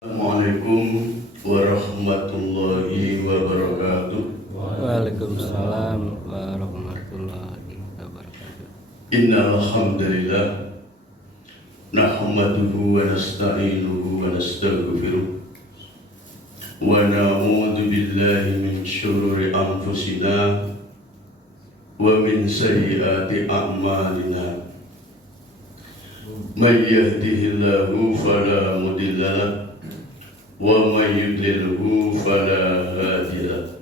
Assalamualaikum warahmatullahi wabarakatuh. Waalaikumsalam warahmatullahi wabarakatuh. Innal hamdalillah nahmaduhu wa nasta'inuhu wa nastaghfiruh wa na'udzu billahi min syururi anfusina wa min sayyiati a'malina. May yahdihillahu fala mudilla lahu wa may yudlilhu fala hadiya lahu.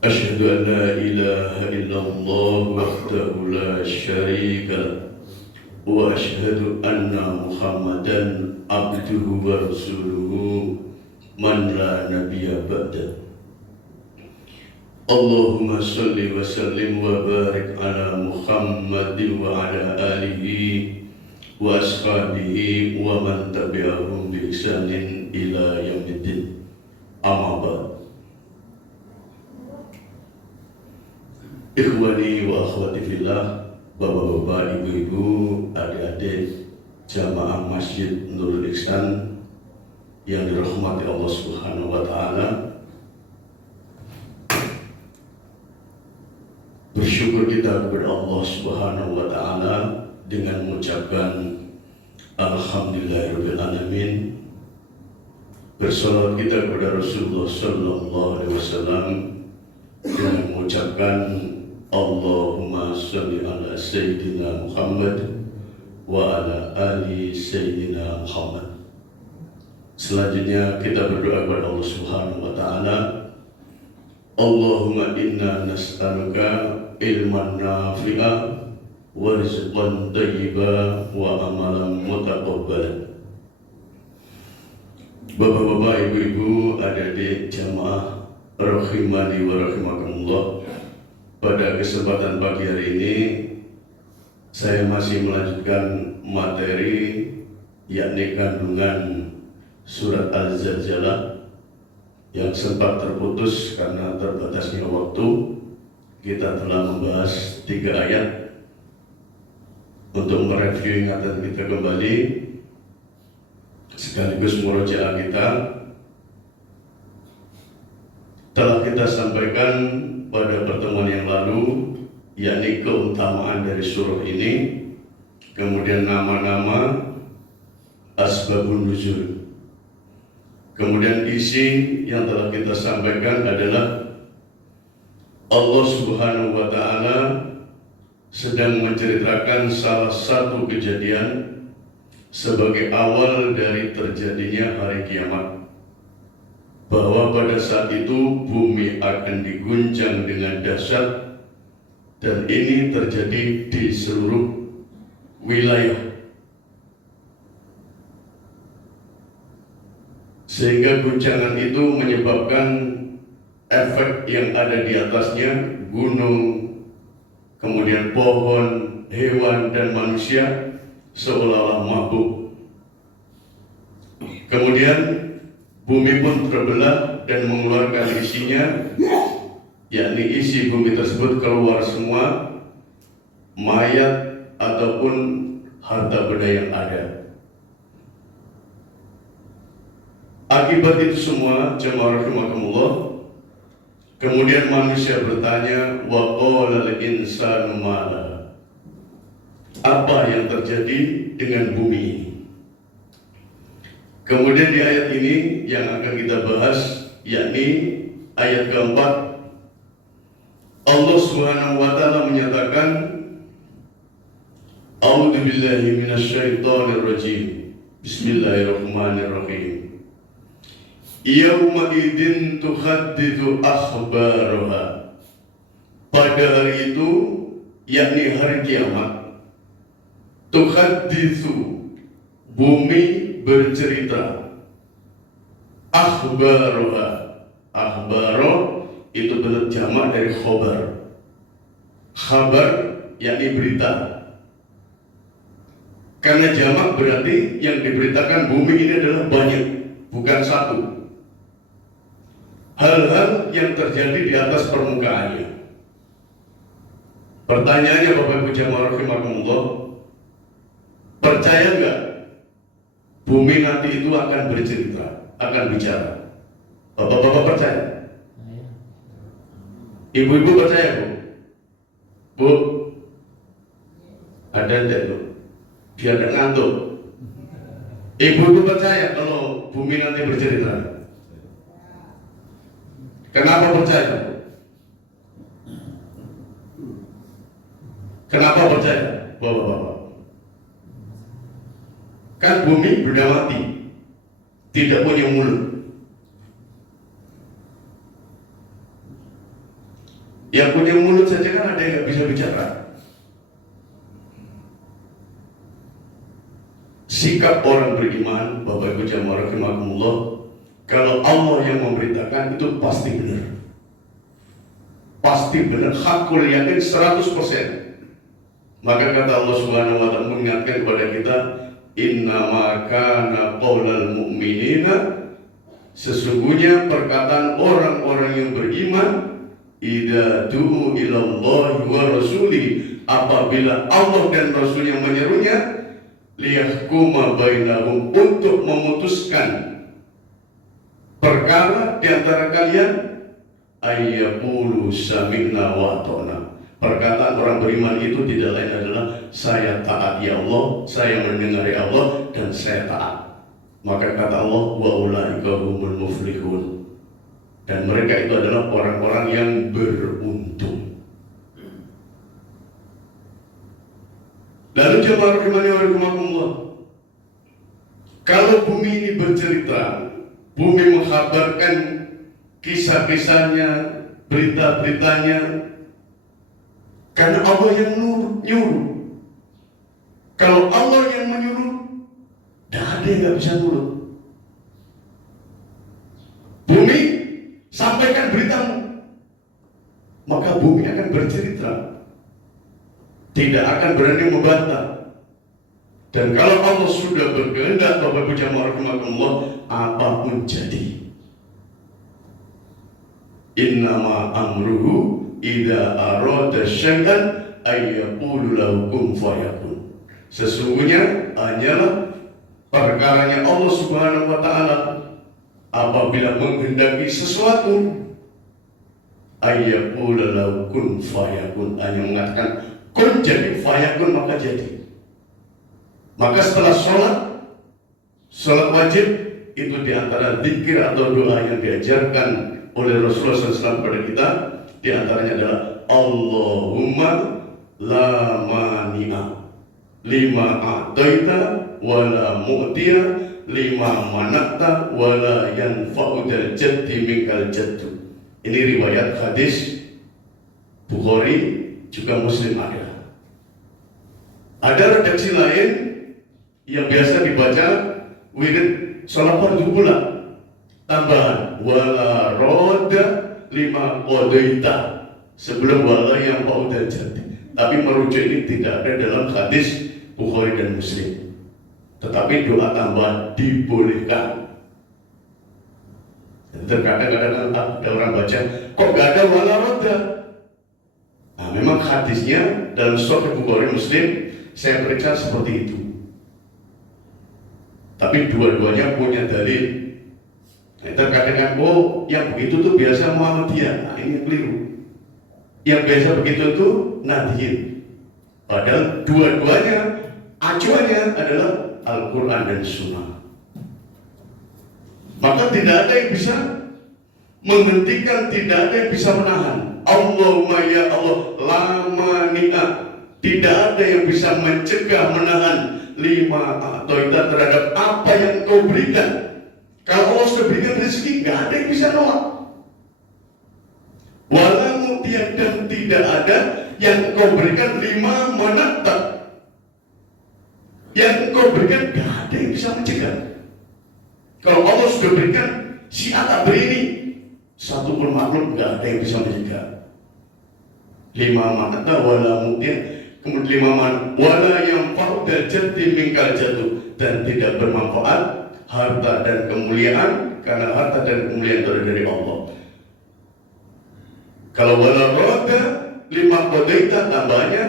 Asyhadu an la ilaha illallah wahdahu la syarika lahu wa asyhadu anna Muhammadan abduhu wa rasuluhu man la nabiyya ba'da. Allahumma shalli wa sallim wa barik ala Muhammadin wa ala alihi wa ashabihi wa man tabi'ahum bi ihsanin ila yaumiddin. Amma ba'd. Ikhwani wa akhwati fillah, bapak-bapak, ibu-ibu, adik-adik jamaah Masjid Nurul Ihsan yang dirahmati Allah Subhanahu wa taala. Bersyukur kita kepada Allah Subhanahu wa taala dengan mengucapkan alhamdulillahirabbil alamin. Bersalawat kita kepada Rasulullah sallallahu alaihi wasallam dengan mengucapkan Allahumma shalli ala sayyidina Muhammad wa ala ali sayyidina Muhammad. Selanjutnya kita berdoa kepada Allah Subhanahu wa taala. Allahumma inna nas'aluka ilman nafi'a wa rizqan thayyiba wa amalan mutaqabbalan. Bapak-bapak, ibu-ibu, adik-adik jamaah rahimani wa rahimakumullah. Pada kesempatan pagi hari ini saya masih melanjutkan materi yakni kandungan surat Al-Zalzalah yang sempat terputus karena terbatasnya waktu. Kita telah membahas 3 ayat. Untuk mereview ingatan kita kembali sekaligus murojaah kita, telah kita sampaikan pada pertemuan yang lalu yakni keutamaan dari surah ini, kemudian nama-nama, asbabun nuzul. Kemudian isi yang telah kita sampaikan adalah Allah Subhanahu wa taala sedang menceritakan salah satu kejadian sebagai awal dari terjadinya hari kiamat, bahwa pada saat itu bumi akan diguncang dengan dahsyat, dan ini terjadi di seluruh wilayah, sehingga guncangan itu menyebabkan efek yang ada di atasnya, gunung, kemudian pohon, hewan, dan manusia seolah-olah mabuk. Kemudian bumi pun terbelah dan mengeluarkan isinya, yakni isi bumi tersebut keluar semua, mayat ataupun harta benda yang ada. Akibat itu semua, jemaah rahimakumullah, kemudian manusia bertanya, wa qala al-insanu ma laha. Apa yang terjadi dengan bumi ini? Kemudian di ayat ini yang akan kita bahas, yakni ayat keempat, Allah Subhanahu wa taala menyatakan, A'udzu billahi minasyaitonir rajim. Bismillahirrahmanirrahim. Yauma idzin tuhadditsu akhbaraha. Pada hari itu, yakni hari kiamat, tuhadditsu, bumi bercerita, akhbaraha. Akhbaro itu bentuk jamak dari khobar. Khabar yakni berita. Karena jamak berarti yang diberitakan bumi ini adalah banyak, bukan satu. Hal-hal yang terjadi di atas permukaannya. Pertanyaannya Bapak Ibu jamaah rahimakumullah, percaya enggak Bumi nanti itu akan bercerita, akan bicara. Bapak-bapak percaya? Ibu-ibu percaya, Bu? Bu, ada enggak, Bu? Biar enggak ngantuk. Ibu-ibu percaya kalau bumi nanti bercerita? Kenapa percaya? Kenapa percaya, Bapak-bapak? Kan bumi benda mati, tidak punya mulut. Yang punya mulut saja kan ada yang nggak bisa bicara. Sikap orang beriman, Bapak Ibu jamaah rahimakumullah, kalau Allah yang memberitakan itu pasti benar. Pasti benar, hakul yakin 100%. Maka kata Allah Subhanahu wa taala mengingatkan kepada kita, innama kana qaulal mu'minina, sesungguhnya perkataan orang-orang yang beriman, idza du'u ilallahi wa rasuli, apabila Allah dan Rasulnya menyerunya, liyahkuma bainahum, untuk memutuskan perkara di antara kalian, ayyaqulu sami'na wa ata'na. Perkataan orang beriman itu tidak lain adalah saya taat ya Allah, saya mendengari Allah, dan saya taat. Maka kata Allah, wa ulaika humul muflihun, dan mereka itu adalah orang-orang yang beruntung. Lalu jemaah rahimani wa rahimakumullah, kalau bumi ini bercerita, bumi menghabarkan kisah-kisahnya, berita-beritanya, karena Allah yang nyuruh. Kalau Allah yang menyuruh, tidak ada yang nggak bisa nurut. Bumi, sampaikan beritamu, maka bumi akan bercerita, tidak akan berani membantah. Dan kalau Allah sudah berkehendak, Bapak Ibu jamaah rahimakumullah, apapun jadi. Innama amruhu idza arada syai'an ayyaqulu lahu kun fayakun. Sesungguhnya hanyalah perkaranya Allah Subhanahu wa taala, apabila menghendaki sesuatu, ayyaqulu lahu kun fayakun, hanya mengatakan kun jadi, fayakun maka jadi. Maka setelah sholat wajib itu diantara zikir atau doa yang diajarkan oleh Rasulullah SAW kepada kita, diantaranya adalah Allahumma la mani'a lima a'taita wa la mu'tiya lima mana'ta wa la yanfa'u dal jaddi minkal jaddu. Ini riwayat hadis Bukhari, juga Muslim ada. Ada redaksi lain yang biasa dibaca wirid sholat fardu pula, tambahan wala roda lima qadaita, sebelum wala yang fa'udal jaddi. Tapi merujuk ini tidak ada dalam hadis Bukhari dan Muslim. Tetapi doa tambahan dibolehkan. Terkadang ada orang baca, kok gak ada wala roda? Nah, memang hadisnya dalam Sahih Bukhari Muslim saya periksa seperti itu. Tapi dua-duanya punya dalil. Nah, terkadang oh yang begitu tuh biasa Muhammadiyah. Nah, ini keliru. Yang biasa begitu itu Nadiyin. Padahal dua-duanya acuannya adalah Al-Quran dan Sunnah. Maka tidak ada yang bisa menghentikan, tidak ada yang bisa menahan. Allahumma ya Allah lama ni'ah, tidak ada yang bisa mencegah, menahan lima atau ita terhadap apa yang kau berikan. Kalau Allah sudah berikan rezeki, nggak ada yang bisa nolak. Walau tiada, tidak ada yang kau berikan lima manakta, yang kau berikan nggak ada yang bisa mencegah. Kalau Allah sudah berikan, si tak beri ini, satu pun makhluk nggak ada yang bisa mencegah. Lima manakta wala mungkin, kemudian lima man wala yang fa'udal jaddi minkal jatuh, dan tidak bermanfaat harta dan kemuliaan, karena harta dan kemuliaan itu dari Allah. Kalau wala roda lima qadaita tambahnya,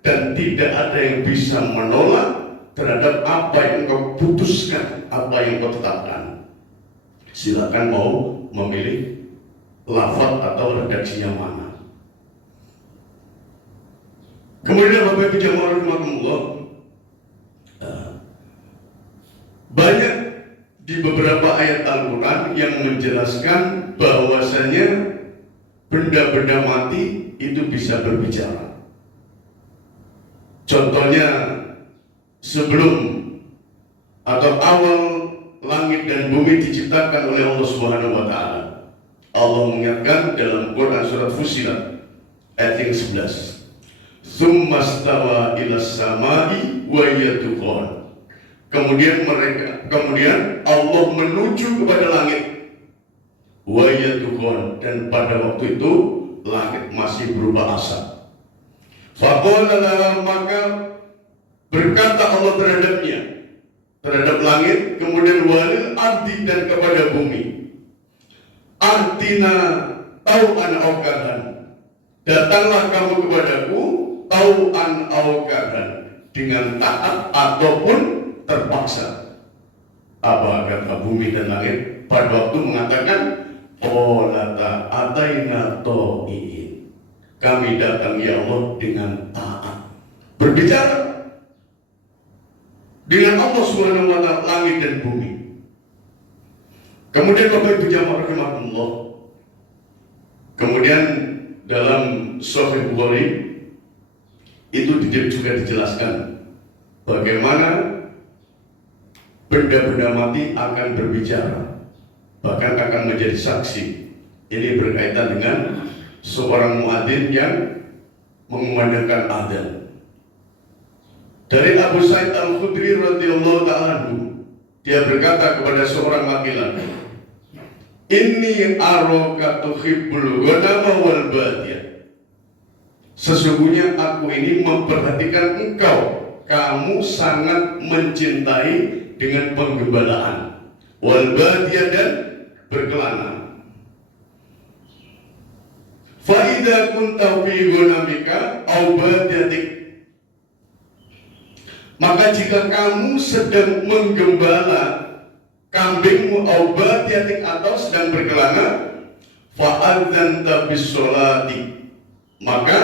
dan tidak ada yang bisa menolak terhadap apa yang engkau putuskan, apa yang engkau tetapkan. Silakan mau memilih lafaz atau redaksinya mana. Kemudian Bapak Ibu jamaah rahimakumullah, banyak di beberapa ayat Al-Quran yang menjelaskan bahwasanya benda-benda mati itu bisa berbicara. Contohnya, sebelum atau awal langit dan bumi diciptakan oleh Allah Subhanahu wa Ta'ala, Allah mengingatkan dalam Quran surat Fussilat ayat yang 11, "Tsumma stawa ilas samai wa hiya dukhan." Kemudian Allah menuju kepada langit, wa hiya dukhan, dan pada waktu itu langit masih berupa asap. Faqala laha, maka berkata Allah terhadapnya, terhadap langit, kemudian walil ardi, dan kepada bumi, artina tau'an au karhan, datanglah kamu kepadaku tau'an au karhan, dengan taat ataupun terpaksa. Apa kata bumi dan langit pada waktu mengatakan, qolata ataina ta'iin, kami datang ya Allah dengan taat. Berbicara dengan Allah Subhanahu wa Ta'ala, langit dan bumi. Kemudian Bapak Ibu jamaah rahimakumullah, kemudian dalam Sahih Bukhari itu juga dijelaskan bagaimana benda-benda mati akan berbicara, bahkan akan menjadi saksi. Ini berkaitan dengan seorang muadzin yang mengumandangkan adzan. Dari Abu Sa'id Al-Khudri radhiyallahu ta'ala anhu, dia berkata kepada seorang laki-laki, "Inni araka tuhibbul ghanama wal badiyah." Sesungguhnya aku ini memperhatikan engkau, kamu sangat mencintai dengan penggembalaan, wal badiyah, dan berkelana. Fa idza kunta fi ghanamika aw badiyatik, maka jika kamu sedang menggembala kambingmu, aw badiyatik, atau sedang berkelana, fa adzanta bis sholati, maka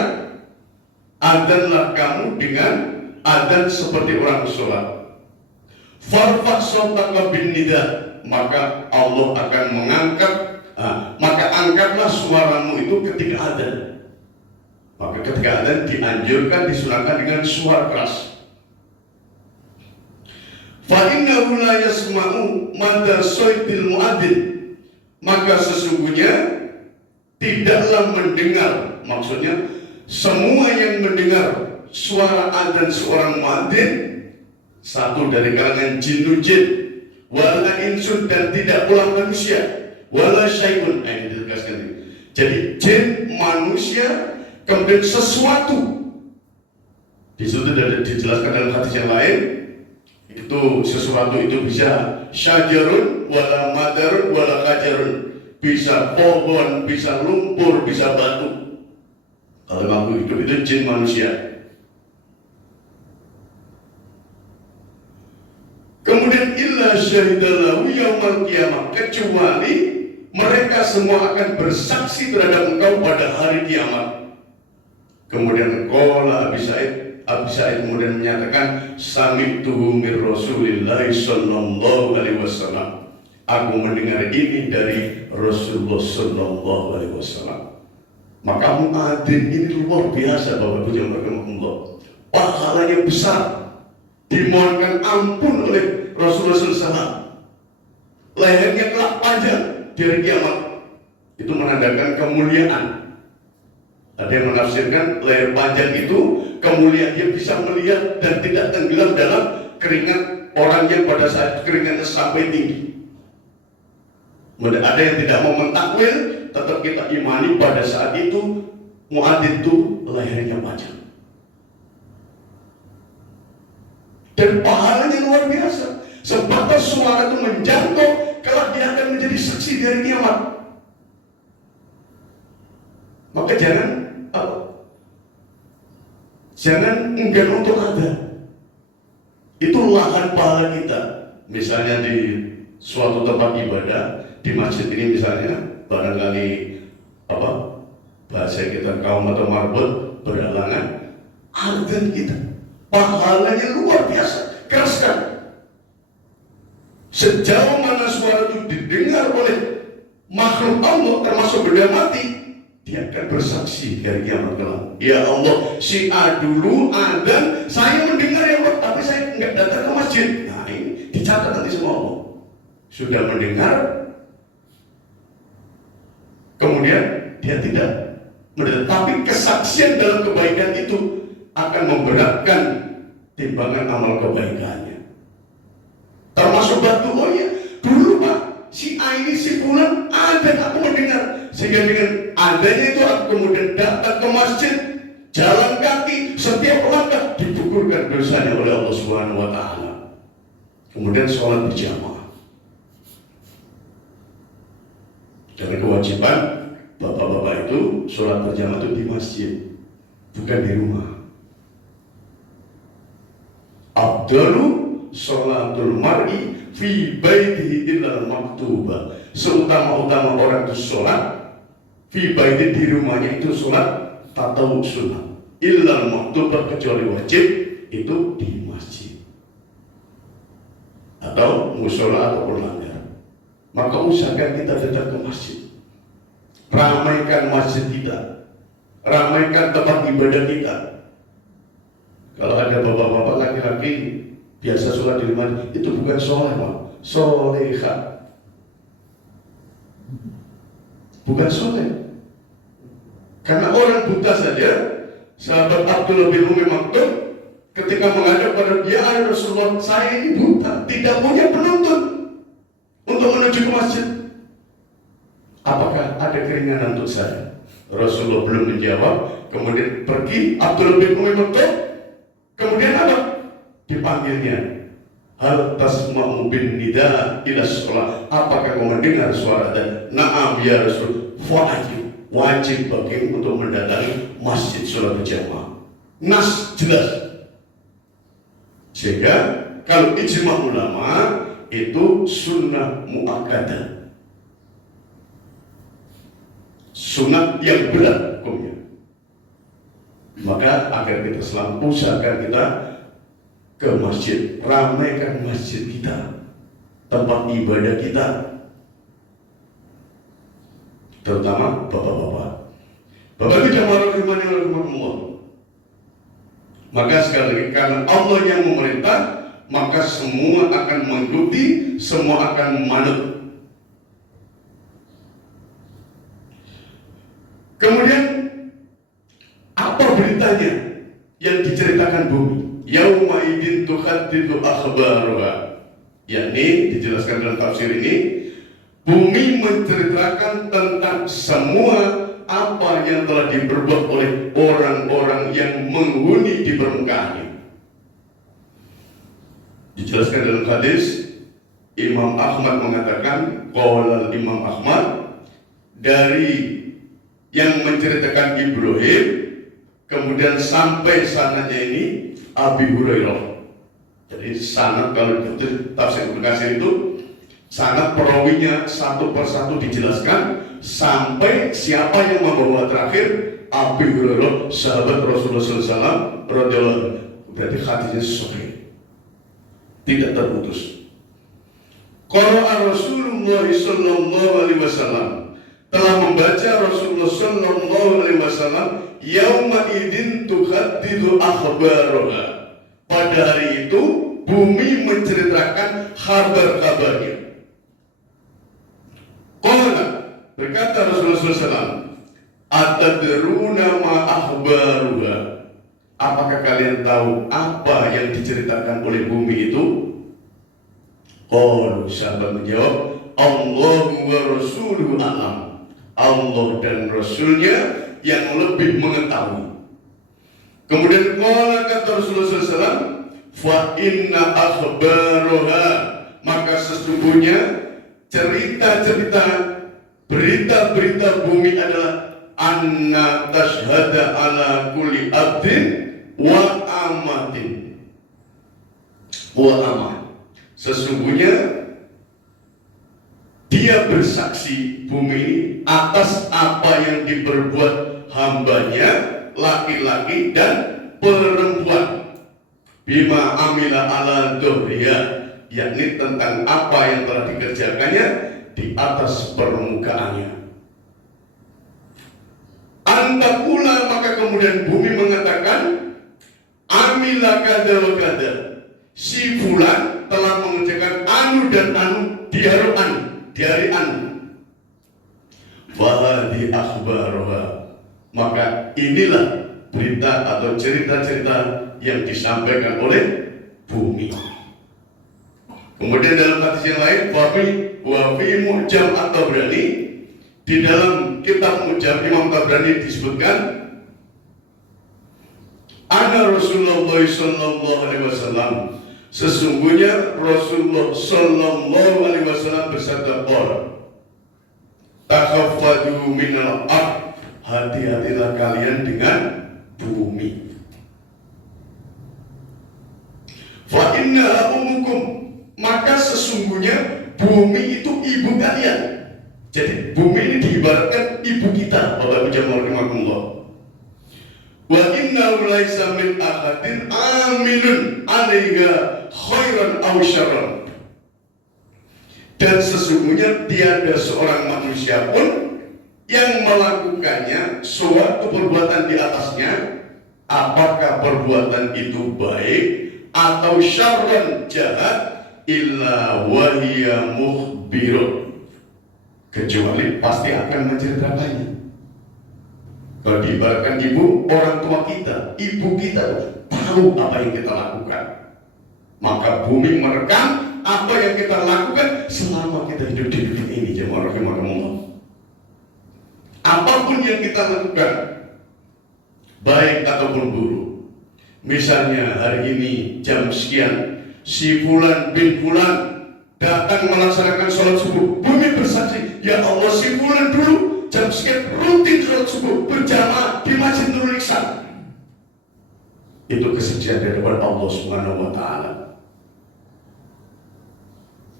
adzanlah kamu dengan adzan seperti orang sholat. Farfa' sawtaka bin nida, maka Allah akan mengangkat, maka angkatlah suaramu itu ketika adzan. Maka ketika adzan dianjurkan, disunahkan dengan suara keras. Fa innahu la yasma'u madda sawtil muadzin, maka sesungguhnya tidaklah mendengar, maksudnya semua yang mendengar suara adzan seorang muadzin, satu dari kalangan jin, wala insun, dan tidak pula manusia, wala syai'un, ini ditegaskan. Jadi jin, manusia, kemudian sesuatu. Di situ dijelaskan dalam hadis yang lain, itu sesuatu itu bisa syajarun, wala madarun, wala kajarun, bisa pohon, bisa lumpur, bisa batu. Kalau makhluk hidup itu jin, manusia. Kemudian illa syahidalahu yaumal qiyamah, kecuali mereka semua akan bersaksi terhadap engkau pada hari kiamat. Kemudian qala Abi Sa'id kemudian menyatakan, sami'tuhu mir Rasulillah sallallahu alaihi wasallam, aku mendengar ini dari Rasulullah sallallahu alaihi wasallam. Maka muadzin ini luar biasa, Bapak Ibu yang berkenan, pahalanya besar, dimohonkan ampun oleh Rasulullah SAW. Lehernya kelak panjang di hari kiamat, itu menandakan kemuliaan. Ada yang menafsirkan leher panjang itu kemuliaan, dia bisa melihat dan tidak tenggelam dalam keringat orang yang pada saat keringatnya sampai tinggi. Ada yang tidak mau mentakwil, tetap kita imani pada saat itu muadzin itu lehernya panjang. Dan pahalanya luar biasa. Sebatas suara itu menjangkau, kelak dia akan menjadi saksi di hari kiamat. Maka jangan enggan untuk adzan. itu lahan pahala kita. Misalnya di suatu tempat ibadah, di masjid ini misalnya, barangkali bahasa kita kaum atau marbot berhalangan, adzan kita pahalanya luar biasa, keras kan? Sejauh mana suara itu didengar oleh makhluk Allah, termasuk benda mati, dia akan bersaksi dari kiamat kelak. Ya Allah, si A dulu adzan, saya mendengar ya Allah, tapi saya nggak datang ke masjid. Nah ini dicatat nanti sama Allah. Sudah mendengar, kemudian dia tidak mendengar, tapi kesaksian dalam kebaikan itu akan memberatkan timbangan amal kebaikannya. Termasuk batu, oh ya, dulu Pak, si A ini si Fulan ada, aku mendengar, sehingga dengan adanya itu aku kemudian datang ke masjid, jalan kaki, setiap langkah digugurkan dosanya oleh Allah Subhanahu wa Ta'ala. Kemudian sholat berjamaah. Dan kewajiban bapak-bapak itu sholat berjamaah itu di masjid, bukan di rumah. Afdalu sholatul mar'i fi baitihi illal maktuba. Seutama-utama orang itu sholat fi baiti, di rumahnya itu sholat tatawwu sunnah, illal maktuba, kecuali wajib itu di masjid atau musola atau langgar. Maka usahakan kita datang ke masjid, ramaikan masjid kita, ramaikan tempat ibadah kita. Kalau ada bapak-bapak laki-laki biasa sholat di rumah, itu bukan soleh, Pak, soleha, bukan soleh. Karena orang buta saja, sahabat Abdullah bin Umi Maktum ketika menghadap pada dia, Rasulullah, saya ini buta, tidak punya penuntun untuk menuju ke masjid. Apakah ada keringanan untuk saya? Rasulullah belum menjawab. Kemudian pergi Abdullah bin Umi Maktum. Kemudian apa? Dipanggilnya, hal tasma'u bin nida ila sholat, apakah kau mendengar suara dan na'am ya Rasul, wajib bagimu untuk mendatangi masjid sholat berjamaah. Nas jelas. Sehingga kalau ijma ulama itu sunnah muakkadah, sunnah yang berat hukumnya. Maka agar kita selalu usahakan kita ke masjid, ramaikan masjid kita, tempat ibadah kita, terutama bapak-bapak. Bapak tidak marah firman yang Allah. Maka sekali lagi, karena Allah yang memerintah, maka semua akan mengikuti, semua akan manut. Kemudian apa beritanya yang diceritakan bumi? Yauma idzin tuhaddithu akhbaruha. Yakni dijelaskan dalam tafsir ini, bumi menceritakan tentang semua apa yang telah diperbuat oleh orang-orang yang menghuni di permukaan. Dijelaskan dalam hadis, Imam Ahmad mengatakan, qala Imam Ahmad, dari yang menceritakan Ibrahim, kemudian sampai sanadnya ini Abi Hurairah. Jadi sanad kalau di tafsir Ibnu Katsir itu sanad perawinya satu persatu dijelaskan sampai siapa yang membawa terakhir, Abi Hurairah, sahabat Rasulullah SAW radhiyallahu anhu. Berarti hadisnya sahih, tidak terputus. Qara'a Rasulullah sallallahu alaihi wasallam, telah membaca Rasulullah sallallahu alaihi wasallam, yauma idzin tuhaddithu akhbaruha. Pada hari itu bumi menceritakan kabar-kabarnya. Qala, berkata Rasulullah SAW, atadruna ma akhbaruha, apakah kalian tahu apa yang diceritakan oleh bumi itu? Qalu, sahabat menjawab, Allahu wa rasuluhu a'lam, Allah dan Rasulnya yang lebih mengetahui. Kemudian qala, kata Rasulullah SAW, fa inna akhbaruha, maka sesungguhnya cerita-cerita, berita-berita bumi adalah anna tashhada ala kulli abdin wa amatin, wa aman. Sesungguhnya dia bersaksi bumi ini atas apa yang diperbuat hambanya laki-laki dan perempuan, bima amila ala dhuhriya, yakni tentang apa yang telah dikerjakannya di atas permukaannya. Antakula, maka kemudian bumi mengatakan, amila kada wa kada, si fulan telah mengerjakan anu dan anu di hari anu. Wahadi akhbaroha, maka inilah berita atau cerita-cerita yang disampaikan oleh bumi. Kemudian dalam hadis yang lain, wafi mu'jam at-Tabrani, di dalam kitab Mu'jam Imam Tabrani disebutkan, ana Rasulullah sallallahu alaihi wasallam, sesungguhnya Rasulullah sallallahu alaihi wasallam bersabda, takhaffadu minal ard, hati-hatilah kalian dengan bumi. Fa inna umukum, maka sesungguhnya bumi itu ibu kalian. Jadi bumi ini diibaratkan ibu kita, Bapak Ibu jamaah rahimakumullah. Wa inna laisa min ahadin amilun 'alaiha khairan aw syarran. Dan sesungguhnya tiada seorang manusia pun yang melakukannya suatu perbuatan di atasnya, apakah perbuatan itu baik atau syarran jahat, illa wahiya mukhbirun, kecuali pasti akan menceritakannya. Kalau diibaratkan ibu, orang tua kita, ibu kita tahu apa yang kita lakukan, maka bumi merekam apa yang kita lakukan selama kita hidup di dunia ini. Jemaah rahimakumullah, apapun yang kita lakukan, baik ataupun buruk. Misalnya hari ini jam sekian, si fulan bin fulan datang melaksanakan sholat subuh, bumi bersaksi, ya Allah, si fulan dulu jam sekian rutin sholat subuh berjamaah di Masjid Nurul Ihsan. Itu kesaksian dari Allah Subhanahu wa Ta'ala.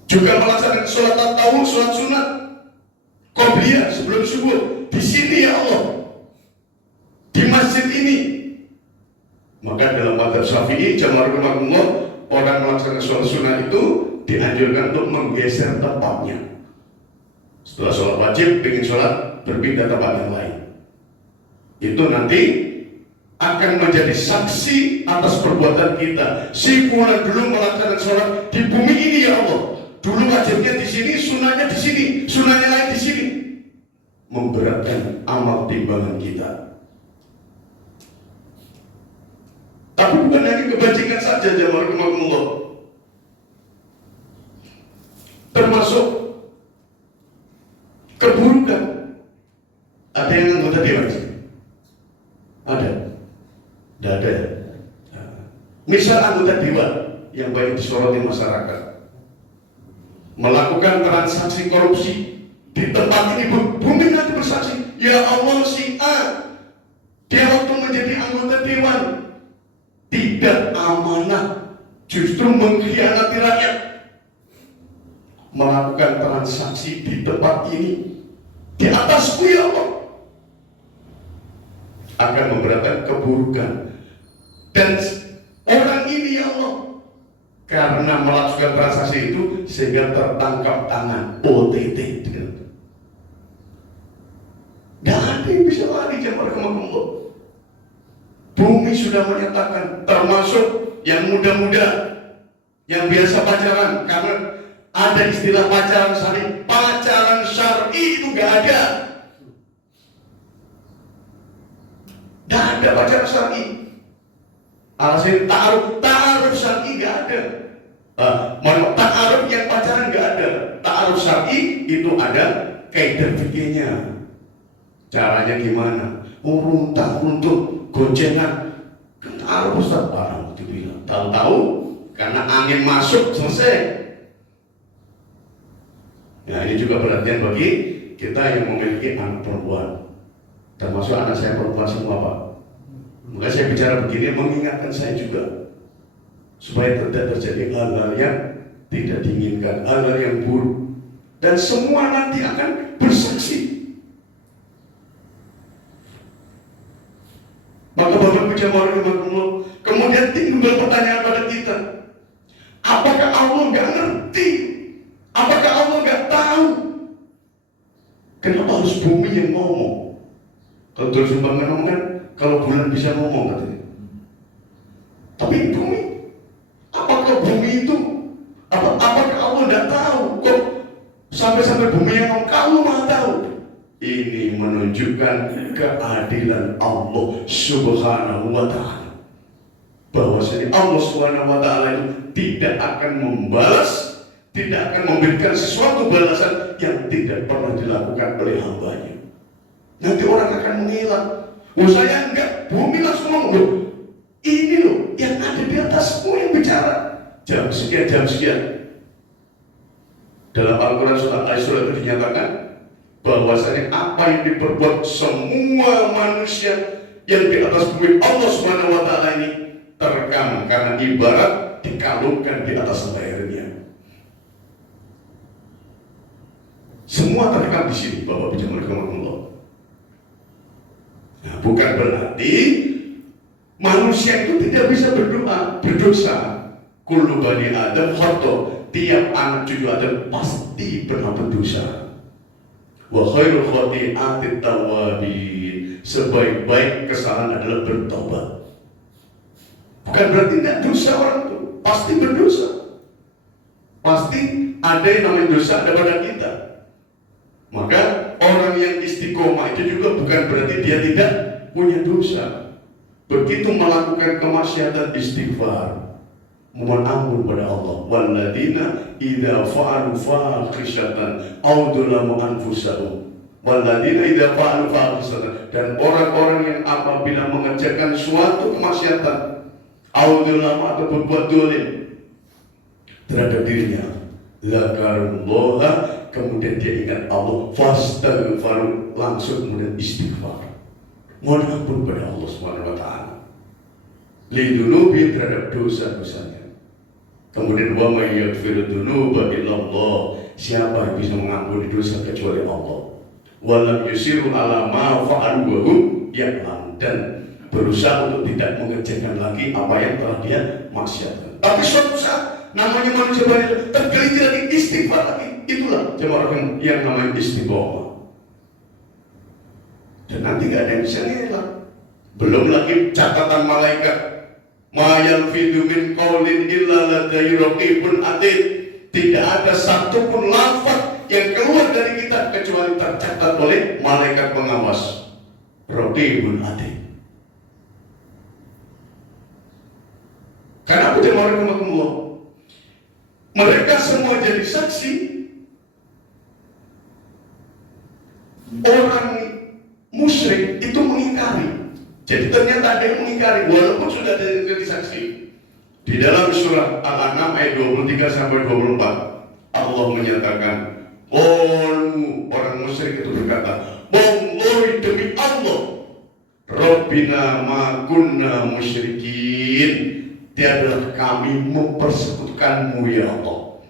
Juga melaksanakan sholat tarawih, sholat sunat qobliyah sebelum subuh di sini, ya Allah, di masjid ini. Maka dalam mazhab Syafi'i, jamaah rahimakumullah, orang melaksanakan sholat sunat itu dianjurkan untuk menggeser tempatnya. Setelah sholat wajib, ingin sholat berpindah tempat yang lain. Itu nanti akan menjadi saksi atas perbuatan kita. Si fulan dulu melaksanakan sholat di bumi ini, ya Allah. Dulu wajibnya di sini, sunahnya di sini, sunahnya lain di sini. Memberatkan amal timbangan kita. Tapi bukan hanya kebajikan saja, jamaah rahimakumullah, termasuk keburukan. Ada yang anggota dewan? Ada? Tidak ada. Misal anggota dewan yang banyak disoroti masyarakat melakukan transaksi korupsi di tempat ini, bumi nanti bersaksi, ya Allah, si A dia waktu menjadi anggota dewan tidak amanah, justru mengkhianati rakyat, melakukan transaksi di tempat ini di atasku, ya Allah, akan memberatkan keburukan. Dan orang ini, ya Allah, karena melakukan transaksi itu sehingga tertangkap tangan, OTT. Gak ada yang bisa lari, jemaah rahimakumullah. Bumi sudah menyatakan, termasuk yang muda-muda yang biasa pacaran, karena ada istilah pacaran syar'i. Pacaran syar'i itu gak ada. Gak ada pacaran syar'i. Alasan ta'aruf syar'i gak ada. Ta'aruf yang pacaran gak ada. Ta'aruf syar'i itu ada kaidah fikihnya. Caranya gimana? Runtah-runtuh, goncengan. Ta'aruf Ustaz, barang dibilang. Tahu-tahu karena angin masuk, selesai. Nah, ini juga perhatian bagi kita yang memiliki anak perempuan. Termasuk anak saya perempuan semua, Pak. Maka saya bicara begini mengingatkan saya juga. supaya tidak terjadi hal-hal yang tidak diinginkan, hal-hal yang buruk, dan semua nanti akan bersaksi. Maka Bapak Jamaah Rahimahullah, kemudian timbul pertanyaan pada kita, apakah Allah nggak ngerti? Apakah Allah nggak tahu? Kenapa harus bumi yang ngomong? Kalau terus ngomong kan, kalau bulan bisa ngomong katanya. Tapi bumi, apakah bumi itu? Apakah Allah nggak tahu? Kok sampai bumi yang ngomong? Kalau Maha tahu. Ini menunjukkan keadilan Allah Subhanahu wa Ta'ala. Bahwasanya Allah Subhanahu wa Ta'ala itu tidak akan membalas, tidak akan memberikan sesuatu balasan yang tidak pernah dilakukan oleh hambanya. Nanti orang akan mengelak, oh saya enggak, bumi langsung ngomong, loh ini loh yang ada di atas semua yang bicara. Jam sekian. Dalam Al-Quran surah Al-Isra itu dinyatakan bahwasanya apa yang diperbuat semua manusia yang di atas bumi Allah Subhanahu wa Ta'ala ini terekam, karena ibarat dikalungkan di atas layarnya. Semua terekam di sini, Bapak Bijak Allah. Nah, bukan berarti manusia itu tidak bisa berdosa. Kullu bani Adam khata', tiap anak cucu Adam pasti pernah berdosa. Wa khairul khati'atit tawwabin, sebaik-baik kesalahan adalah bertobat. Bukan berarti tidak dosa orang itu, pasti berdosa. Pasti ada yang namanya dosa ada pada kita. Maka orang yang istiqomah itu juga bukan berarti dia tidak punya dosa. Begitu melakukan kemaksiatan, istighfar, mohon ampun pada Allah. Walladzina idza fa'alu fahishatan aw dzalamu anfusahum. Walladzina idza fa'alu fahishatan, dan orang-orang yang apabila mengerjakan suatu kemaksiatan, aw dzalamu atau berbuat dolim terhadap dirinya, zakarullah, kemudian dia ingat Allah, fastaghfaru, langsung kemudian istighfar, mohon ampun pada Allah Subhanahu wa Ta'ala, lidunubi, terhadap dosa-dosanya. Kemudian wa may yaghfiru dzunuba illallah, siapa yang bisa mengampuni dosa kecuali Allah. Walam yusiru ala ma fa'alu wa hum ya'lamun, dan berusaha untuk tidak mengerjakan lagi apa yang telah dia maksiatkan. Tapi suatu saat namanya manusia banyak tergelincir lagi, istighfar lagi. Itulah jemaah yang namanya istiqomah. Dan nanti gak ada yang bisa ngelak. Belum lagi catatan malaikat, ma yalfidu min qaulin illa ladaihi raqibun atid. Tidak ada satupun lafaz yang keluar dari kita kecuali tercatat oleh malaikat pengawas, raqibun atid. Karena apa jemaah rahimakumullah? Mereka semua jadi saksi. Orang musyrik itu mengingkari. Jadi ternyata ada yang mengingkari walaupun sudah jadi saksi. Di dalam surah Al-An'am ayat 23 sampai 24, Allah menyatakan, orang musyrik itu berkata, wallahi demi Allah, Rabbina ma kunna musyrikin, tiadalah kami mempersekutukanmu ya Allah.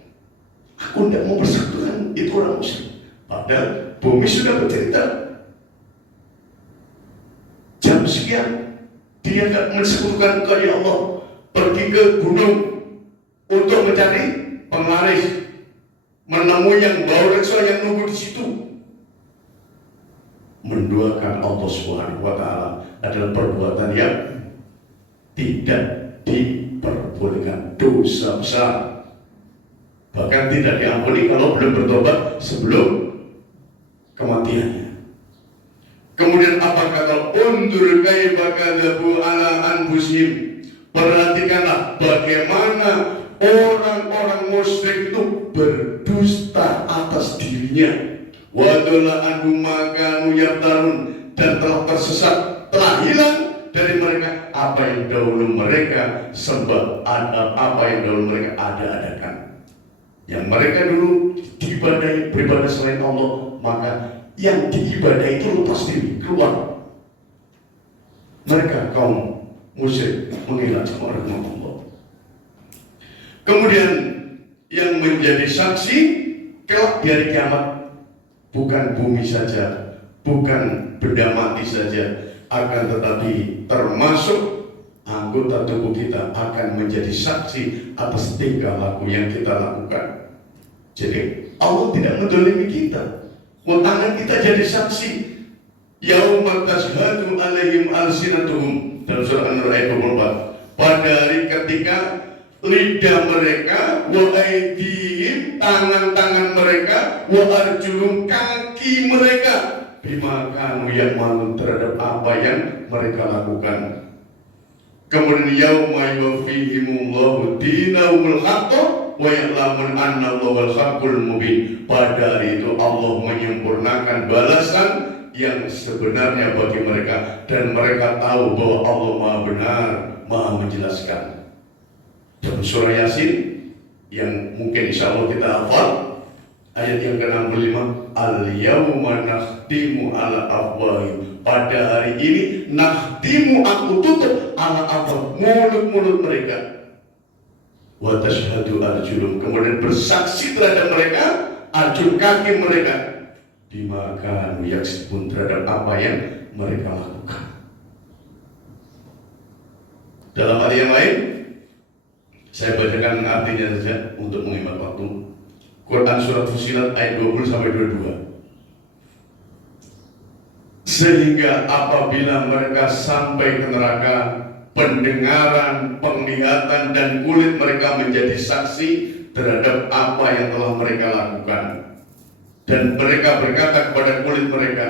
Aku tidak mau persekutukan itu orang musyrik. Padahal bumi sudah bercerita, jam sekian dia tidak mensekutukan ke ya Allah, pergi ke gunung untuk mencari penglaris, menemui yang bawa reksa yang nunggu di situ. Menduakan Allah Subhanahu wa Ta'ala adalah perbuatan yang tidak diperbolehkan, dosa besar, bahkan tidak diampuni kalau belum bertobat sebelum kematiannya. Kemudian apa kata undur kaifa kadzabu ala anfusihim, perhatikanlah bagaimana orang-orang musyrik itu berdusta atas dirinya. Wa dalla anhum ma kanu yaftarun, dan telah tersesat, telah hilang dari mereka apa yang dahulu mereka sembah, apa yang dahulu mereka ada-adakan. Yang mereka dulu diibadahi, beribadah selain Allah, maka yang diibadahi itu lepas diri, keluar. Mereka kaum musyrik menghilangkan orang Allah. Kemudian yang menjadi saksi kelak di hari kiamat bukan bumi saja, bukan benda mati saja, akan tetapi termasuk anggota tubuh kita akan menjadi saksi atas tingkah laku yang kita lakukan. Jadi Allah tidak menzalimi kita. Tangan kita jadi saksi. Yauma tashhadu alaihim alsinatuhum, dalam surah An-Nur ayat 24. Pada hari ketika lidah mereka, wa aydihim, tangan-tangan mereka, wa arjulum, kaki mereka, bima kanu ya'malun, terhadap apa yang mereka lakukan. Kemudian yauma yuwaffihimullahu dinahumul haqqa wa ya'lamun anna Allahal haqqul mubin. Pada hari itu Allah menyempurnakan balasan yang sebenarnya bagi mereka, dan mereka tahu bahwa Allah Maha benar, Maha menjelaskan. Dalam surah Yasin yang mungkin insya Allah kita hafal, ayat yang ke-65, al-yawma nakhtimu ala afwahim, pada hari ini nakhtimu, aku tutup, ala afwah, mulut-mulut mereka, wa tashhadu arjulum, kemudian bersaksi terhadap mereka, arjul, kaki mereka, bima kanu yaksibun, terhadap apa yang mereka lakukan. Dalam hal yang lain, saya bacakan artinya saja untuk menghemat waktu. Quran surat Fussilat ayat 20-22. Sehingga apabila mereka sampai ke neraka, pendengaran, penglihatan, dan kulit mereka menjadi saksi terhadap apa yang telah mereka lakukan. Dan mereka berkata kepada kulit mereka,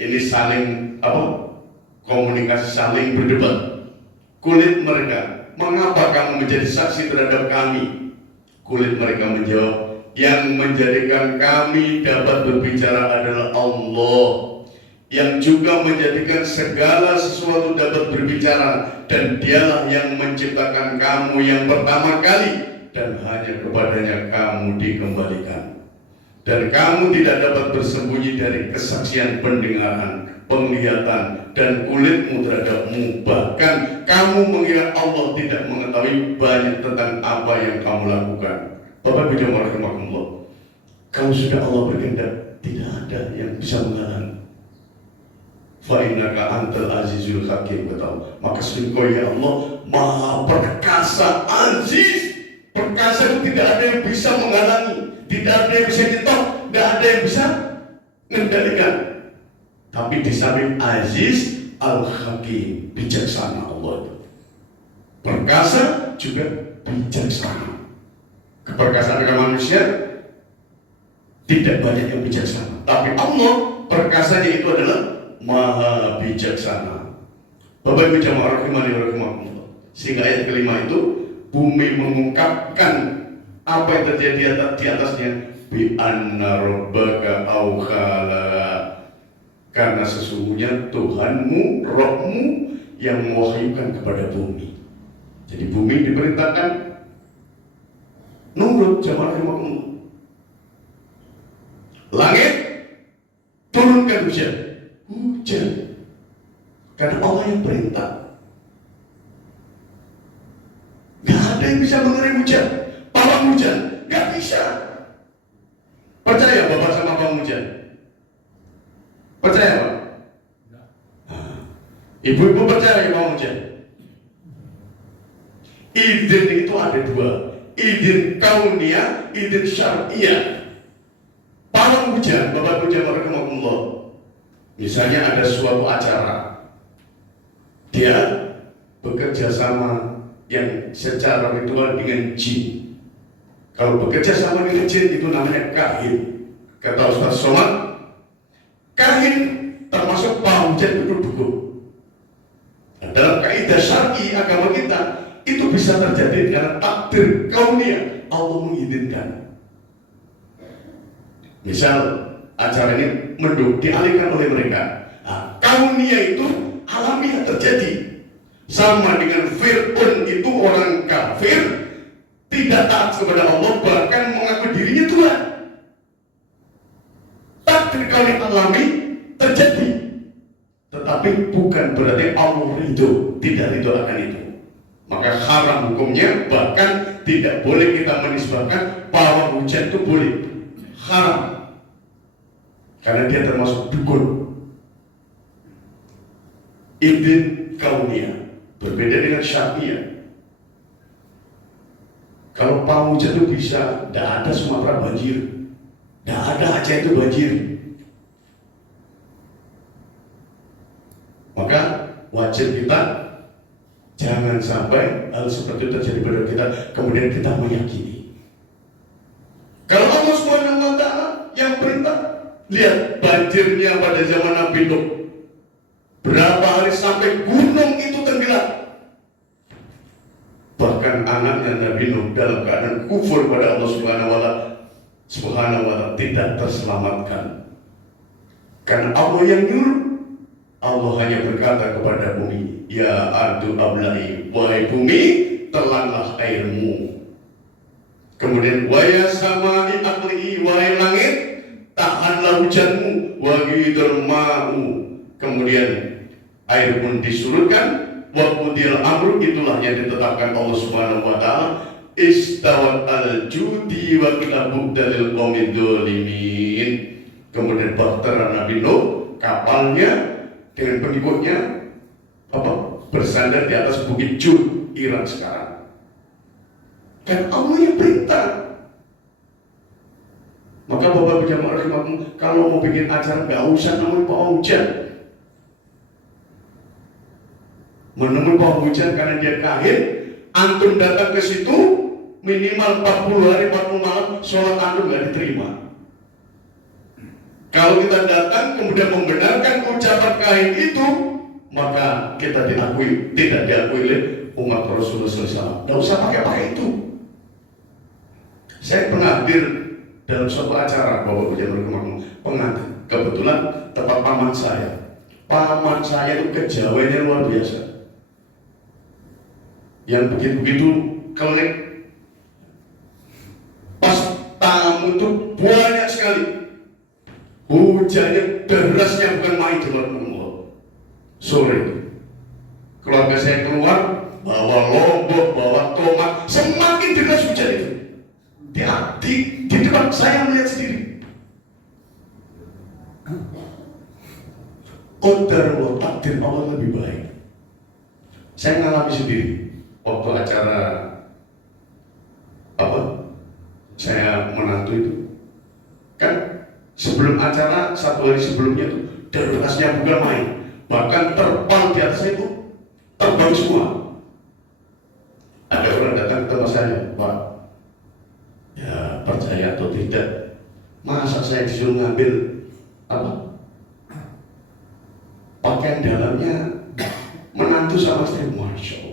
ini saling komunikasi, saling berdebat. Kulit mereka, mengapa kamu menjadi saksi terhadap kami? Kulit mereka menjawab, yang menjadikan kami dapat berbicara adalah Allah, yang juga menjadikan segala sesuatu dapat berbicara, dan Dialah yang menciptakan kamu yang pertama kali, dan hanya kepadanya kamu dikembalikan. Dan kamu tidak dapat bersembunyi dari kesaksian pendengaran, penglihatan, dan kulitmu terhadapmu. Bahkan kamu mengira Allah tidak mengetahui banyak tentang apa yang kamu lakukan. Bapak Ibu rahimakumullah, kalau sudah Allah berkehendak, tidak ada yang bisa menghalangi. Fa innaka antal azizul hakim, maka sungguh ya Allah Maha perkasa, aziz. Perkasa itu tidak ada yang bisa menghalangi, tidak ada yang bisa nyetok, tidak ada yang bisa mengendalikan. Tapi di samping aziz, al-hakim, bijaksana Allah itu. Perkasa juga bijaksana. Keperkasaan manusia tidak banyak yang bijaksana, tapi Allah perkasanya itu adalah maha bijaksana. Bapak Ibu jamaah rahimani wa rahimakumullah. Sehingga ayat kelima itu, bumi mengungkapkan apa yang terjadi di atasnya, bi anna rabbaka awkhala, karena sesungguhnya Tuhanmu, Rohmu yang mewahyukan kepada bumi. Jadi bumi diperintahkan nurut, jamaah rahimahumullah. Langit turunkan hujan, karena Allah yang perintah. Gak ada yang bisa mengirim hujan, pawang hujan, gak bisa. Percaya Bapak sama pawang hujan? Percaya Pak? Ibu-ibu percaya ya pawang hujan? Izin itu ada dua, izin kauniyah, izin syar'iyah. Pawang hujan, Bapak Ibu jamaah rahimakumullah, misalnya ada suatu acara, dia bekerja sama yang secara ritual dengan jin. Kalau bekerja sama dengan jin itu namanya kahin. Kata Ustaz Somad, kahin termasuk pawang hujan itu dukun. Nah, dalam kaidah syar'i agama kita, itu bisa terjadi karena takdir kauniyah, Allah mengizinkan. Misal acara ini dialihkan oleh mereka. Nah, kauniyah itu alamiah terjadi. Sama dengan Fir'aun, itu orang kafir, tidak taat kepada Allah, bahkan mengaku dirinya Tuhan. Takdir kauni alami terjadi, tetapi bukan berarti Allah ridho, tidak ridho akan itu. Maka maka haram hukumnya. Bahkan tidak boleh kita menisbahkan pawang hujan itu boleh, haram, karena dia termasuk dukun. Idin kauniyah berbeda dengan syariah. Kalau pawang hujan itu bisa, tidak ada Sumatera banjir, tidak ada Aceh itu banjir. Maka wajib kita jangan sampai hal seperti itu terjadi pada kita, kemudian kita meyakini. Kalau Allah Subhanahu wa Ta'ala yang perintah, lihat banjirnya pada zaman Nabi Nuh, berapa hari sampai gunung itu tenggelam. Bahkan anaknya Nabi Nuh dalam keadaan kufur pada Allah Subhanahu wa Ta'ala tidak terselamatkan. Karena Allah yang nyuruh. Allah hanya berkata kepada bumi, ya ardu abla'i, wahai bumi, telanlah airmu. Kemudian, wahai samai aqli'i, wahai langit, tahanlah hujanmu, wa ghidul ma'u. Kemudian air pun disurutkan, wa qudiyal amru, itulah yang ditetapkan Allah Subhanahu wa Ta'ala. Istawat al-judi wa qila bu'dalil qawmid dzalimin. Kemudian bahtera Nabi Nuh, kapalnya dengan pengikutnya bersandar di atas bukit Jud, Iran sekarang. Dan Allah yang perintah. Maka Bapak berjamaah rahimakumullah, kalau mau bikin acara nggak usah nemuin pawang hujan. Menemui pawang hujan karena dia kahin, antum datang ke situ minimal 40 hari 40 malam, sholat antum nggak diterima. Kalau kita datang kemudian membenarkan ucapan kahin itu, maka kita tidak diakui oleh umat Rasulullah SAW. Tidak usah pakai itu. Saya pernah hadir dalam suatu acara, Bapak pengantin. Kebetulan tempat paman saya. Paman saya itu kejawanya luar biasa. Yang begitu-begitu kelek. Pas tamu itu banyak sekali. Hujannya derasnya bukan main di luar rumah. Sore keluarga saya keluar, bawa lombok, bawa tomat, semakin deras hujan itu. Di depan saya melihat sendiri. Qadarullah, takdir Allah lebih baik. Saya ngalami sendiri waktu acara saya menantu itu. Kan sebelum acara, satu hari sebelumnya tuh derasnya bukan main, bahkan terpal di atas itu terbang semua. Ada orang datang ke tempat saya, Pak, ya percaya atau tidak, masa saya disuruh ngambil pakaian dalamnya menantu sama istri? Masya Allah.